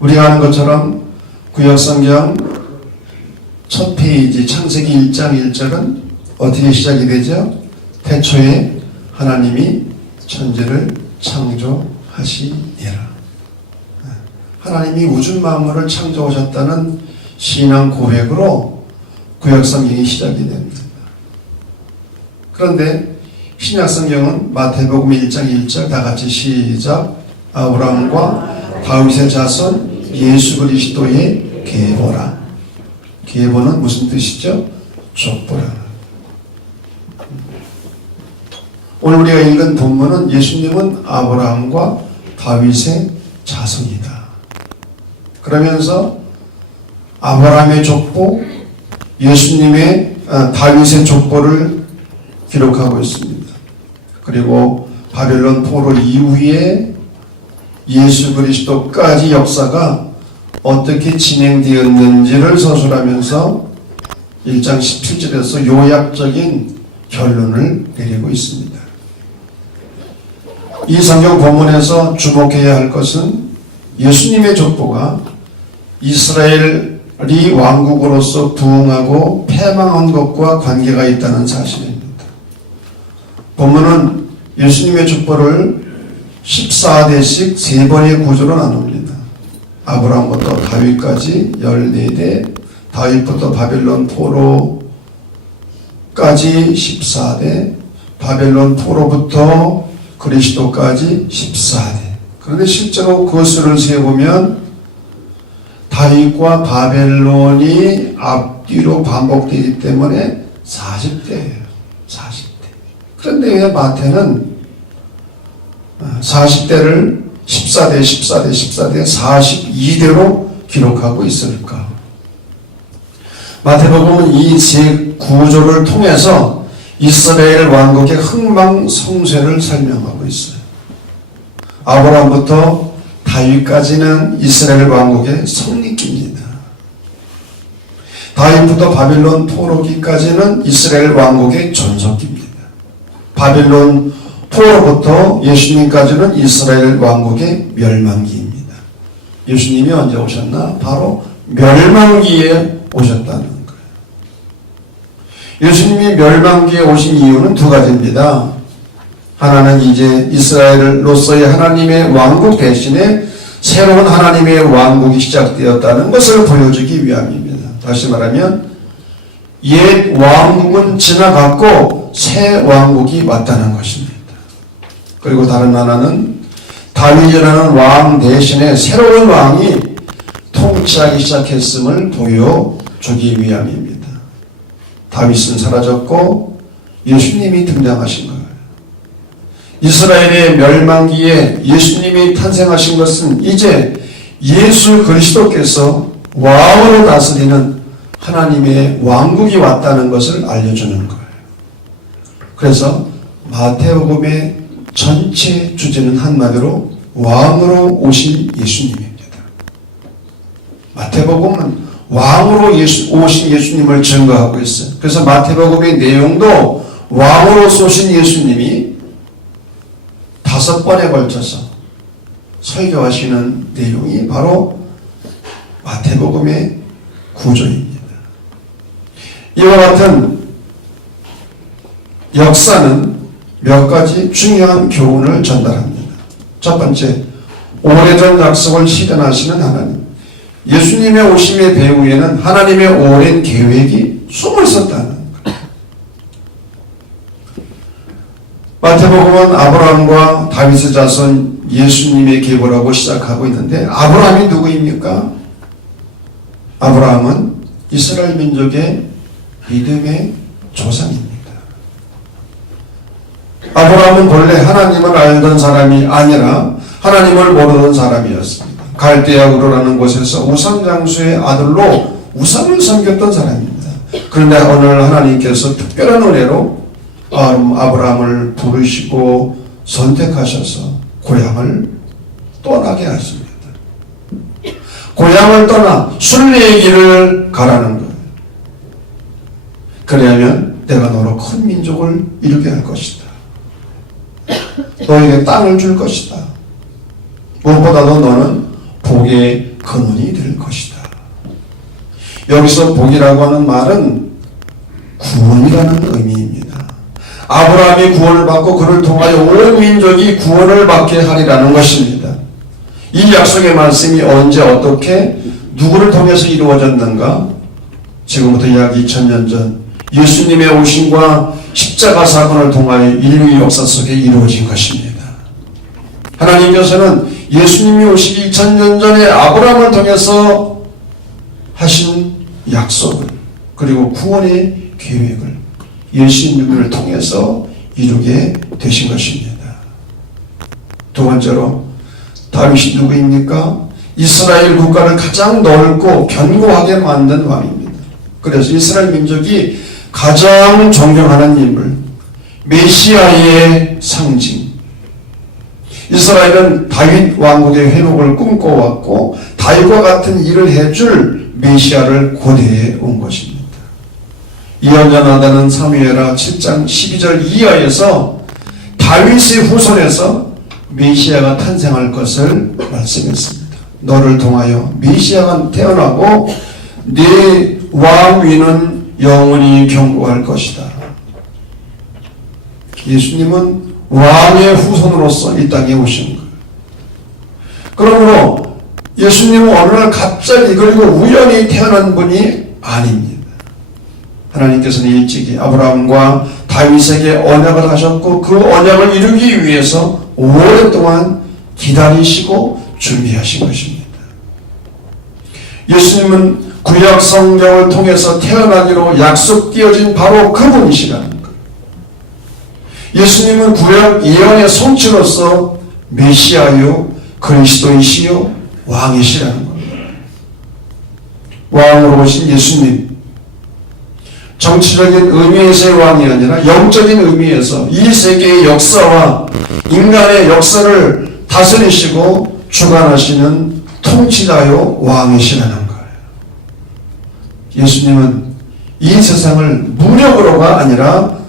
우리가 아는 것처럼 구약성경 첫 페이지 창세기 1장 1절은 어떻게 시작이 되죠? 태초에 하나님이 천지를 창조하시니라. 하나님이 우주 만물을 창조하셨다는 신앙 고백으로 구약성경이 시작이 됩니다. 그런데 신약성경은 마태복음 1장 1절 다 같이 시작. 아브라함과 다윗의 자손 예수 그리스도의 계보라. 계보는 무슨 뜻이죠? 족보라. 오늘 우리가 읽은 본문은 예수님은 아브라함과 다윗의 자손이다. 그러면서 아브라함의 족보, 예수님의 다윗의 족보를 기록하고 있습니다. 그리고 바벨론 포로 이후에 예수 그리스도까지 역사가 어떻게 진행되었는지를 서술하면서 1장 17절에서 요약적인 결론을 내리고 있습니다. 이 성경 본문에서 주목해야 할 것은 예수님의 족보가 이스라엘이 왕국으로서 부흥하고 패망한 것과 관계가 있다는 사실입니다. 본문은 예수님의 족보를 14대씩 3번의 구조로 나눕니다. 아브라함부터 다윗까지 14대, 다윗부터 바벨론 포로까지 14대, 바벨론 포로부터 그리스도까지 14대. 그런데 실제로 그 수를 세보면 다윗과 바벨론이 앞뒤로 반복되기 때문에 40대예요. 40대. 그런데 왜 마태는 40대를 14대, 14대, 14대, 42대로 기록하고 있을까? 마태복음은 이 세 구조를 통해서 이스라엘 왕국의 흥망성쇠를 설명하고 있어요. 아브라함부터 다윗까지는 이스라엘 왕국의 성립기입니다. 다윗부터 바벨론 포로기까지는 이스라엘 왕국의 존속기입니다. 바벨론 포로부터 예수님까지는 이스라엘 왕국의 멸망기입니다. 예수님이 언제 오셨나? 바로 멸망기에 오셨다는 거예요. 예수님이 멸망기에 오신 이유는 두 가지입니다. 하나는 이제 이스라엘로서의 하나님의 왕국 대신에 새로운 하나님의 왕국이 시작되었다는 것을 보여주기 위함입니다. 다시 말하면 옛 왕국은 지나갔고 새 왕국이 왔다는 것입니다. 그리고 다른 하나는 다윗이라는 왕 대신에 새로운 왕이 통치하기 시작했음을 보여주기 위함입니다. 다윗은 사라졌고 예수님이 등장하신 거예요. 이스라엘의 멸망기에 예수님이 탄생하신 것은 이제 예수 그리스도께서 왕으로 다스리는 하나님의 왕국이 왔다는 것을 알려주는 거예요. 그래서 마태복음의 전체 주제는 한마디로 왕으로 오신 예수님입니다. 마태복음은 왕으로 오신 예수님을 증거하고 있어요. 그래서 마태복음의 내용도 왕으로 오신 예수님이 5번에 걸쳐서 설교하시는 내용이 바로 마태복음의 구조입니다. 이와 같은 역사는 몇 가지 중요한 교훈을 전달합니다. 첫 번째, 오래전 약속을 실현하시는 하나님. 예수님의 오심의 배후에는 하나님의 오랜 계획이 숨어 있었다는 거예요. 마태복음은 아브라함과 다윗의 자손 예수님의 계보라고 시작하고 있는데 아브라함이 누구입니까? 아브라함은 이스라엘 민족의 믿음의 조상입니다. 아브라함은 본래 하나님을 알던 사람이 아니라 하나님을 모르던 사람이었습니다. 갈대아우르라는 곳에서 우상장수의 아들로 우상을 섬겼던 사람입니다. 그런데 오늘 하나님께서 특별한 은혜로 아브라함을 부르시고 선택하셔서 고향을 떠나게 하십니다. 고향을 떠나 순례의 길을 가라는 거예요. 그래야면 내가 너로 큰 민족을 이루게 할 것이다. 너에게 땅을 줄 것이다. 무엇보다도 너는 복의 근원이 될 것이다. 여기서 복이라고 하는 말은 구원이라는 의미입니다. 아브라함이 구원을 받고 그를 통하여 온 민족이 구원을 받게 하리라는 것입니다. 이 약속의 말씀이 언제 어떻게 누구를 통해서 이루어졌는가? 지금부터 약 2000년 전 예수님의 오심과 십자가 사건을 통하여 인류 역사 속에 이루어진 것입니다. 하나님께서는 예수님이 오시기 2000년 전에 아브라함을 통해서 하신 약속을, 그리고 구원의 계획을 예수님을 통해서 이루게 되신 것입니다. 두 번째로 다윗이 누구입니까? 이스라엘 국가를 가장 넓고 견고하게 만든 왕입니다. 그래서 이스라엘 민족이 가장 존경하는 인물, 메시아의 상징. 이스라엘은 다윗 왕국의 회복을 꿈꿔왔고 다윗과 같은 일을 해줄 메시아를 고대해 온 것입니다. 이언전하다는 사무엘하 7장 12절 이하에서 다윗의 후손에서 메시아가 탄생할 것을 말씀했습니다. 너를 통하여 메시아가 태어나고 네 왕위는 영원히 견고할 것이다. 예수님은 왕의 후손으로서 이 땅에 오신 거예요. 그러므로 예수님은 어느 날 갑자기 그리고 우연히 태어난 분이 아닙니다. 하나님께서는 일찍이 아브라함과 다윗에게 언약을 하셨고 그 언약을 이루기 위해서 오랫동안 기다리시고 준비하신 것입니다. 예수님은 구약 성경을 통해서 태어나기로 약속되어진 바로 그분이시라는 거예요. 예수님은 구약 예언의 성취로서 메시아요, 그리스도이시요, 왕이시라는 겁니다. 왕으로 오신 예수님, 정치적인 의미에서의 왕이 아니라 영적인 의미에서 이 세계의 역사와 인간의 역사를 다스리시고 주관하시는 통치자요 왕이시라는 거예요. 예수님은 이 세상을 무력으로가 아니라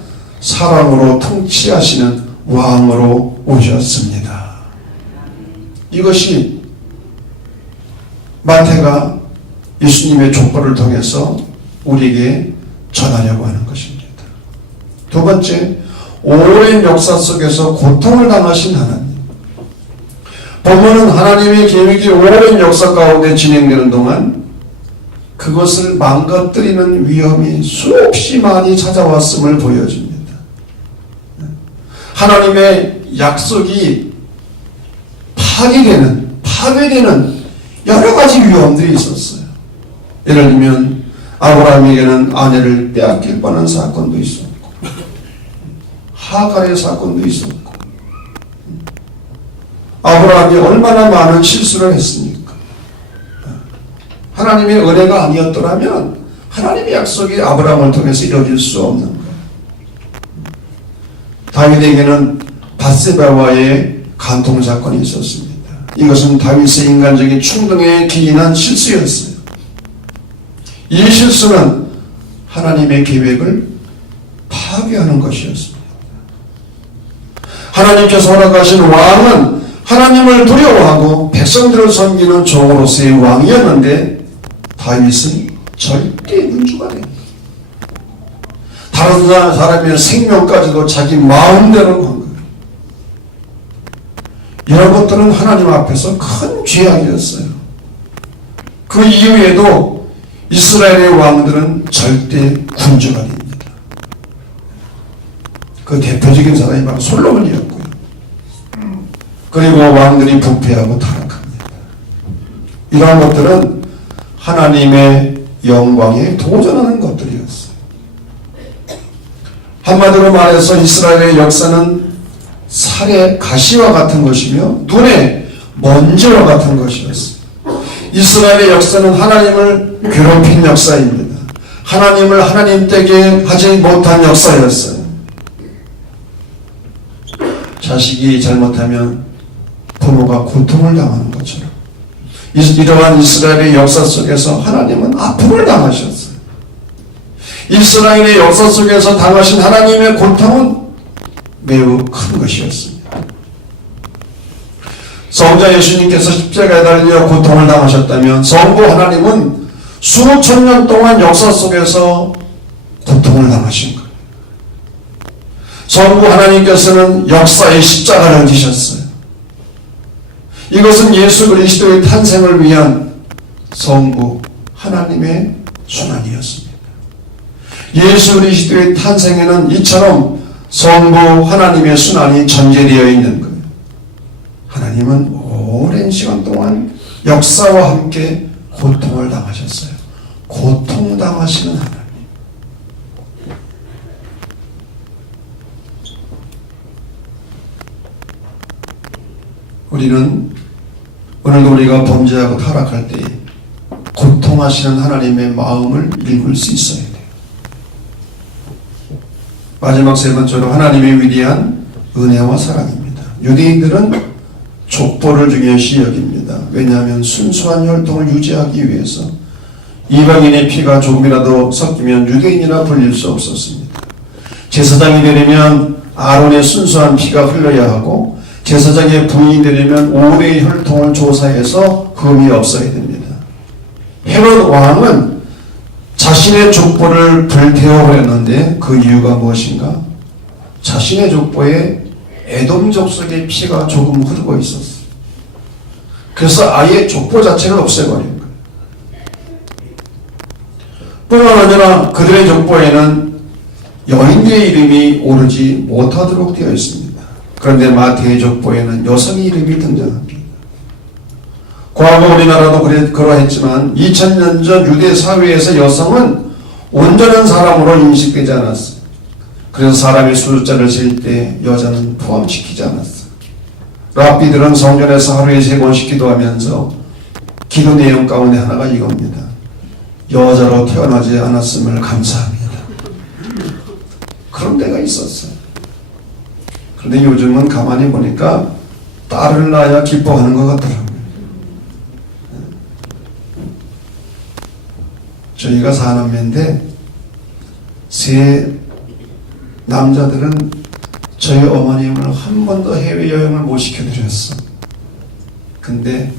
사랑으로 통치하시는 왕으로 오셨습니다. 이것이 마태가 예수님의 족보를 통해서 우리에게 전하려고 하는 것입니다. 두 번째, 오랜 역사 속에서 고통을 당하신 하나님. 본문은 하나님의 계획이 오랜 역사 가운데 진행되는 동안 그것을 망가뜨리는 위험이 수없이 많이 찾아왔음을 보여줍니다. 하나님의 약속이 파괴되는 여러 가지 위험들이 있었어요. 예를 들면 아브라함에게는 아내를 빼앗길 뻔한 사건도 있었고 하갈의 사건도 있었고 아브라함이 얼마나 많은 실수를 했습니까? 하나님의 은혜가 아니었더라면 하나님의 약속이 아브라함을 통해서 이루어질 수 없는 거예요. 다윗에게는 밧세바와의 간통 사건이 있었습니다. 이것은 다윗의 인간적인 충동에 기인한 실수였어요. 이 실수는 하나님의 계획을 파괴하는 것이었습니다. 하나님께서 허락하신 왕은 하나님을 두려워하고 백성들을 섬기는 종으로서의 왕이었는데 다윗은 절대 민주가 됩니다. 다른 사람의 생명까지도 자기 마음대로 한 거예요. 이런 것들은 하나님 앞에서 큰 죄악이었어요. 그 이후에도 이스라엘의 왕들은 절대 군주가 됩니다. 그 대표적인 사람이 바로 솔로몬이었고요. 그리고 왕들이 부패하고 타락합니다. 이러한 것들은 하나님의 영광에 도전하는 것들이었어요. 한마디로 말해서 이스라엘의 역사는 살의 가시와 같은 것이며 눈의 먼지와 같은 것이었어요. 이스라엘의 역사는 하나님을 괴롭힌 역사입니다. 하나님을 하나님 되게 하지 못한 역사였어요. 자식이 잘못하면 부모가 고통을 당하는 것처럼 이러한 이스라엘의 역사 속에서 하나님은 아픔을 당하셨어요. 이스라엘의 역사 속에서 당하신 하나님의 고통은 매우 큰 것이었습니다. 성자 예수님께서 십자가에 달려 고통을 당하셨다면 성부 하나님은 수천 년 동안 역사 속에서 고통을 당하신 거예요. 성부 하나님께서는 역사의 십자가를 지셨어요. 이것은 예수 그리스도의 탄생을 위한 성부 하나님의 순환이었습니다. 예수 그리스도의 탄생에는 이처럼 성부 하나님의 순환이 전제되어 있는 거예요. 하나님은 오랜 시간 동안 역사와 함께 고통을 당하셨어요. 고통당하시는 하나님. 우리는 오늘도 우리가 범죄하고 타락할 때 고통하시는 하나님의 마음을 읽을 수 있어야 돼요. 마지막 세 번째로 하나님의 위대한 은혜와 사랑입니다. 유대인들은 족보를 중요시 여깁니다. 왜냐하면 순수한 혈통을 유지하기 위해서 이방인의 피가 조금이라도 섞이면 유대인이라 불릴 수 없었습니다. 제사장이 되려면 아론의 순수한 피가 흘러야 하고 제사장의 부인이 되려면 5대의 혈통을 조사해서 흠이 없어야 됩니다. 헤롯 왕은 자신의 족보를 불태워버렸는데 그 이유가 무엇인가? 자신의 족보에 에돔 족속의 피가 조금 흐르고 있었어요. 그래서 아예 족보 자체를 없애버린 거예요. 뿐만 아니라 그들의 족보에는 여인들의 이름이 오르지 못하도록 되어 있습니다. 그런데 마태의 족보에는 여성의 이름이 등장합니다. 과거 우리나라도 그러했지만 2000년 전 유대 사회에서 여성은 온전한 사람으로 인식되지 않았어요. 그래서 사람의 숫자를 셀 때 여자는 포함시키지 않았어요. 랍비들은 성전에서 하루에 3번씩 기도하면서 기도 내용 가운데 하나가 이겁니다. 여자로 태어나지 않았음을 감사합니다. 그런 데가 있었어요. 그런데 요즘은 가만히 보니까 딸을 낳아야 기뻐하는 것 같더라고요. 저희가 4남매인데 세 남자들은 저희 어머님을 한 번도 해외여행을 못 시켜드렸어. 근데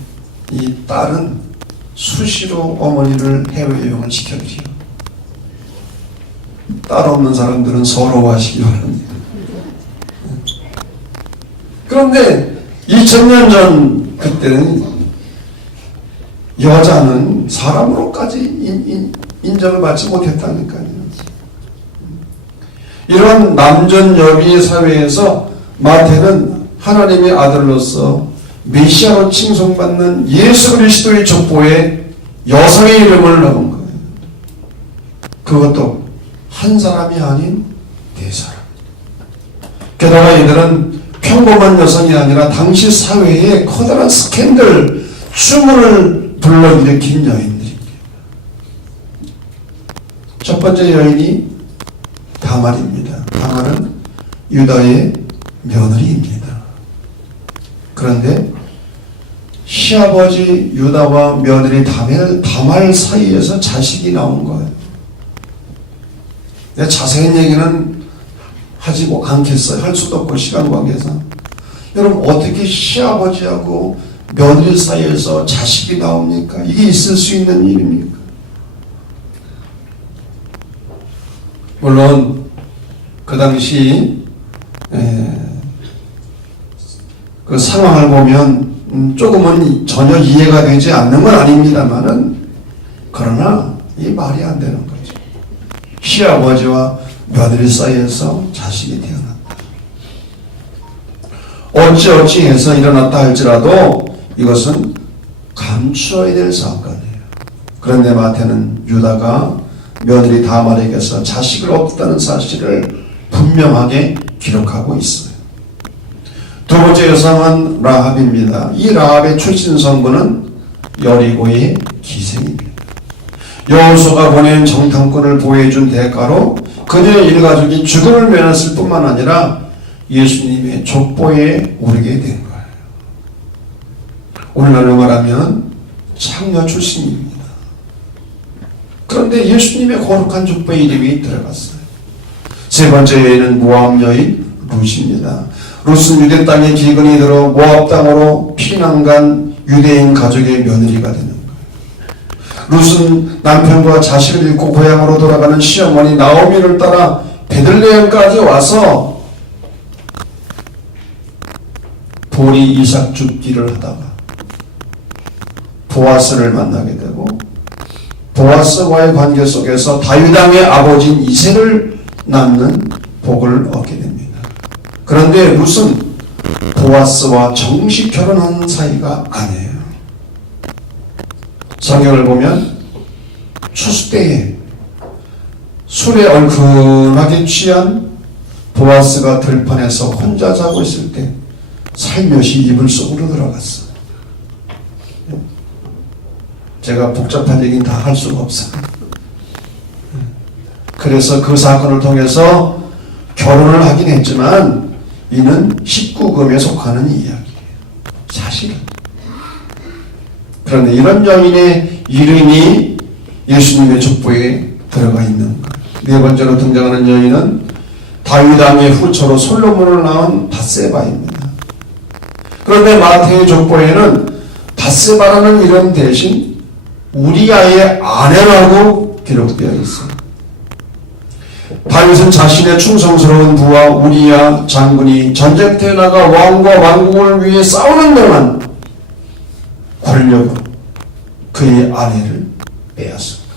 이 딸은 수시로 어머니를 해외여행을 시켜드려요. 딸 없는 사람들은 서러워하시기 바랍니다. 그런데 2000년 전 그때는 여자는 사람으로까지 인정을 받지 못했다니까요. 이런 남존여비 사회에서 마태는 하나님의 아들로서 메시아로 칭송받는 예수 그리스도의 족보에 여성의 이름을 넣은 거예요. 그것도 한 사람이 아닌 4사람. 게다가 이들은 평범한 여성이 아니라 당시 사회에 커다란 스캔들, 추문을 불러일으킨 여인들입니다. 첫 번째 여인이 다말입니다. 다말은 유다의 며느리입니다. 그런데 시아버지 유다와 며느리 다말 사이에서 자식이 나온 거예요. 자세한 얘기는 하지 않겠어요. 할 수도 없고 시간 관계상. 여러분 어떻게 시아버지하고 며느리 사이에서 자식이 나옵니까? 이게 있을 수 있는 일입니까? 물론 그 당시 그 상황을 보면 조금은 전혀 이해가 되지 않는 건 아닙니다만은 그러나 이 말이 안 되는 거죠. 시아버지와 며느리 사이에서 자식이 태어났다. 어찌어찌해서 일어났다 할지라도 이것은 감추어야 될 사건이에요. 그런데 마태는 유다가 며느리 다말에게서 자식을 얻었다는 사실을 분명하게 기록하고 있어요. 두 번째 여성은 라합입니다. 이 라합의 출신 성분은 여리고의 기생입니다. 여호수아가 보낸 정탐꾼을 보호해준 대가로 그녀의 일가족이 죽음을 면했을 뿐만 아니라 예수님의 족보에 오르게 된 거예요. 오늘날로 말하면 창녀 출신입니다. 그런데 예수님의 거룩한 족보에 이름이 들어갔어요. 세 번째 여인은 모압 여인 룻입니다. 룻은 유대 땅에 기근이 들어 모압 땅으로 피난 간 유대인 가족의 며느리가 되는 거예요. 룻은 남편과 자식을 잃고 고향으로 돌아가는 시어머니 나오미를 따라 베들레헴까지 와서 보리 이삭 줍기를 하다가 보아스를 만나게 되고, 보아스와의 관계 속에서 다윗 왕의 아버지인 이새를 낳는 복을 얻게 됩니다. 그런데 룻은 보아스와 정식 결혼한 사이가 아니에요. 성경을 보면 추수 때에 술에 얼큰하게 취한 보아스가 들판에서 혼자 자고 있을 때 살며시 이불 속으로 들어갔어. 제가 복잡한 얘기는 다 할 수가 없어요. 그래서 그 사건을 통해서 결혼을 하긴 했지만 이는 19금에 속하는 이야기예요. 사실은. 그런데 이런 여인의 이름이 예수님의 족보에 들어가 있는 거예요. 네 번째로 등장하는 여인은 다윗 왕의 후처로 솔로몬을 낳은 밧세바입니다. 그런데 마태의 족보에는 밧세바라는 이름 대신 우리아의 아내라고 기록되어 있어요. 다윗은 자신의 충성스러운 부하 우리아 장군이 전쟁터에 나가 왕과 왕국을 위해 싸우는 동안 권력으로 그의 아내를 빼앗습니다.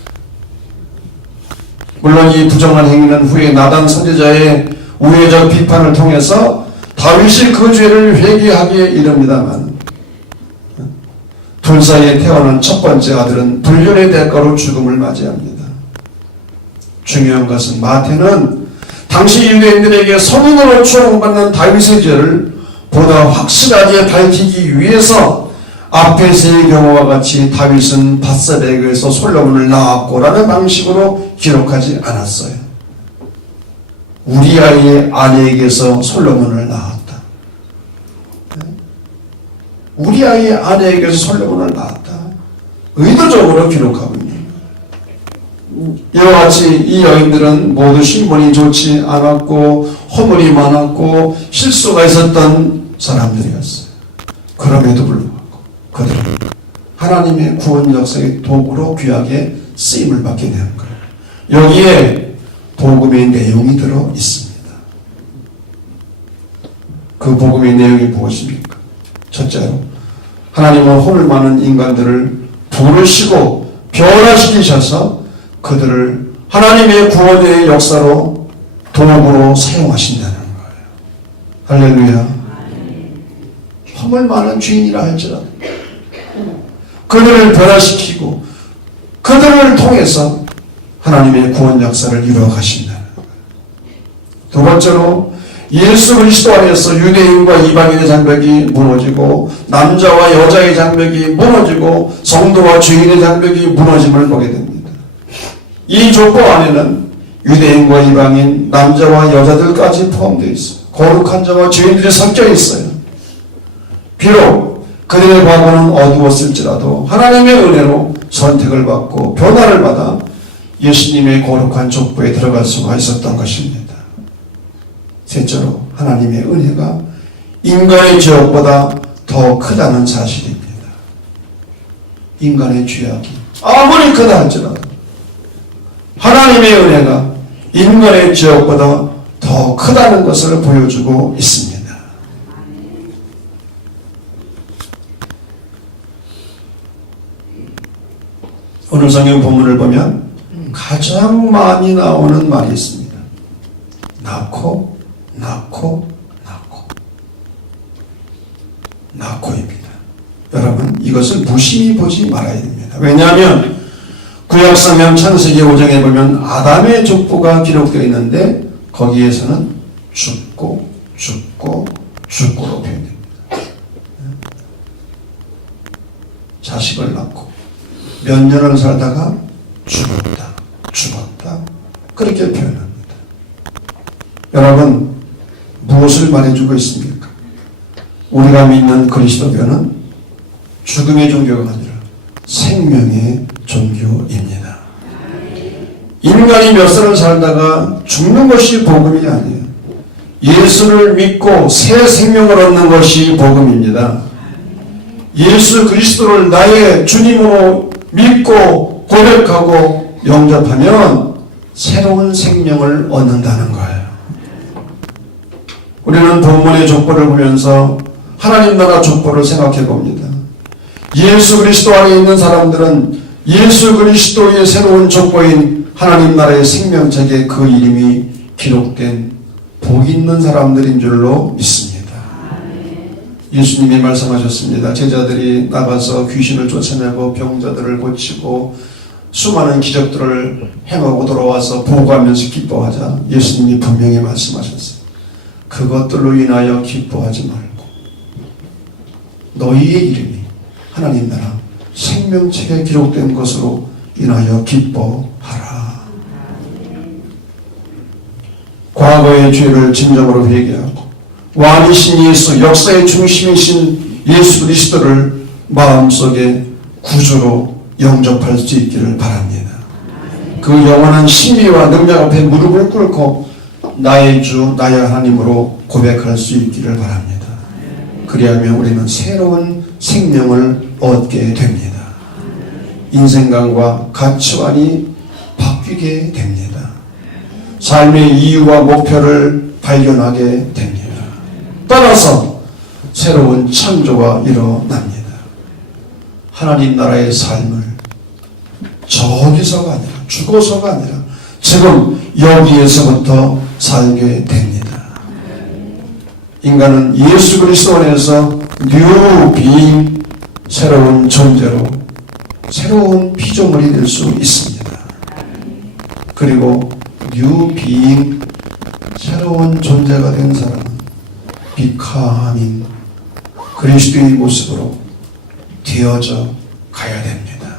물론 이 부정한 행위는 후에 나단 선지자의 우회적 비판을 통해서 다윗이 그 죄를 회개하기에 이릅니다만, 둘 사이에 태어난 첫 번째 아들은 불륜의 대가로 죽음을 맞이합니다. 중요한 것은 마태는 당시 유대인들에게 성인으로 추앙받는 다윗의 죄를 보다 확실하게 밝히기 위해서 앞의 세 경우와 같이 다윗은 밧세바에게서 솔로몬을 낳았고라는 방식으로 기록하지 않았어요. 우리아의 아내에게서 솔로몬을 낳았다. 우리아의 아내에게서 솔로몬을 낳았다. 의도적으로 기록하고 있는 거예요. 이와 같이 이 여인들은 모두 신분이 좋지 않았고 허물이 많았고 실수가 있었던 사람들이었어요. 그럼에도 불구하고 그들은 하나님의 구원 역사의 도구로 귀하게 쓰임을 받게 되는 거예요. 여기에 복음의 내용이 들어 있습니다. 그 복음의 내용이 무엇입니까? 첫째로 하나님은 허물 많은 인간들을 부르시고 변화시키셔서 그들을 하나님의 구원의 역사로 도구로 사용하신다는 거예요. 할렐루야. 허물 많은 주인이라 할지라도 그들을 변화시키고 그들을 통해서 하나님의 구원 역사를 이루어 가신다는 거예요. 두 번째로 예수 그리스도 안에서 유대인과 이방인의 장벽이 무너지고 남자와 여자의 장벽이 무너지고 성도와 죄인의 장벽이 무너짐을 보게 됩니다. 이 족보 안에는 유대인과 이방인, 남자와 여자들까지 포함되어 있어요. 거룩한 자와 죄인들이 섞여 있어요. 비록 그들의 과거는 어두웠을지라도 하나님의 은혜로 선택을 받고 변화를 받아 예수님의 거룩한 족보에 들어갈 수가 있었던 것입니다. 셋째로 하나님의 은혜가 인간의 죄악보다 더 크다는 사실입니다. 인간의 죄악이 아무리 크다 할지라도 하나님의 은혜가 인간의 죄악보다 더 크다는 것을 보여주고 있습니다. 오늘 성경 본문을 보면 가장 많이 나오는 말이 있습니다. 낳고입니다. 여러분 이것을 무심히 보지 말아야 됩니다. 왜냐하면 구약성경 창세기 5장에 보면 아담의 족보가 기록되어 있는데 거기에서는 죽고로 표현됩니다. 자식을 낳고 몇 년을 살다가 죽었다 그렇게 표현합니다. 여러분 무엇을 말해주고 있습니까? 우리가 믿는 그리스도교는 죽음의 종교가 아니라 생명의 종교입니다. 인간이 몇 살을 살다가 죽는 것이 복음이 아니에요. 예수를 믿고 새 생명을 얻는 것이 복음입니다. 예수 그리스도를 나의 주님으로 믿고 고백하고 영접하면 새로운 생명을 얻는다는 거예요. 우리는 본문의 족보를 보면서 하나님 나라 족보를 생각해 봅니다. 예수 그리스도 안에 있는 사람들은 예수 그리스도의 새로운 족보인 하나님 나라의 생명책에 그 이름이 기록된 복 있는 사람들인 줄로 믿습니다. 예수님이 말씀하셨습니다. 제자들이 나가서 귀신을 쫓아내고 병자들을 고치고 수많은 기적들을 행하고 돌아와서 보고하면서 기뻐하자 예수님이 분명히 말씀하셨어요. 그것들로 인하여 기뻐하지 말고 너희의 이름이 하나님 나라 생명책에 기록된 것으로 인하여 기뻐하라. 과거의 죄를 진정으로 회개하고 왕이신 예수, 역사의 중심이신 예수 그리스도를 마음속에 구주로 영접할 수 있기를 바랍니다. 그 영원한 신비와 능력 앞에 무릎을 꿇고 나의 주, 나의 하나님으로 고백할 수 있기를 바랍니다. 그리하면 우리는 새로운 생명을 얻게 됩니다. 인생관과 가치관이 바뀌게 됩니다. 삶의 이유와 목표를 발견하게 됩니다. 따라서 새로운 창조가 일어납니다. 하나님 나라의 삶을 저기서가 아니라 죽어서가 아니라 지금 여기에서부터 살게 됩니다. 인간은 예수 그리스도 안에서 뉴 비잉 새로운 존재로 새로운 피조물이 될 수 있습니다. 그리고 뉴 비잉 새로운 존재가 된 사람은 비카민 그리스도의 모습으로 되어져 가야 됩니다.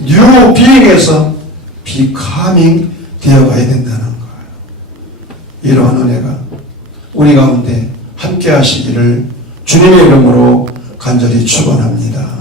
뉴 비잉에서 비카밍 되어가야 된다는 거예요. 이러한 은혜가 우리 가운데 함께 하시기를 주님의 이름으로 간절히 축원합니다.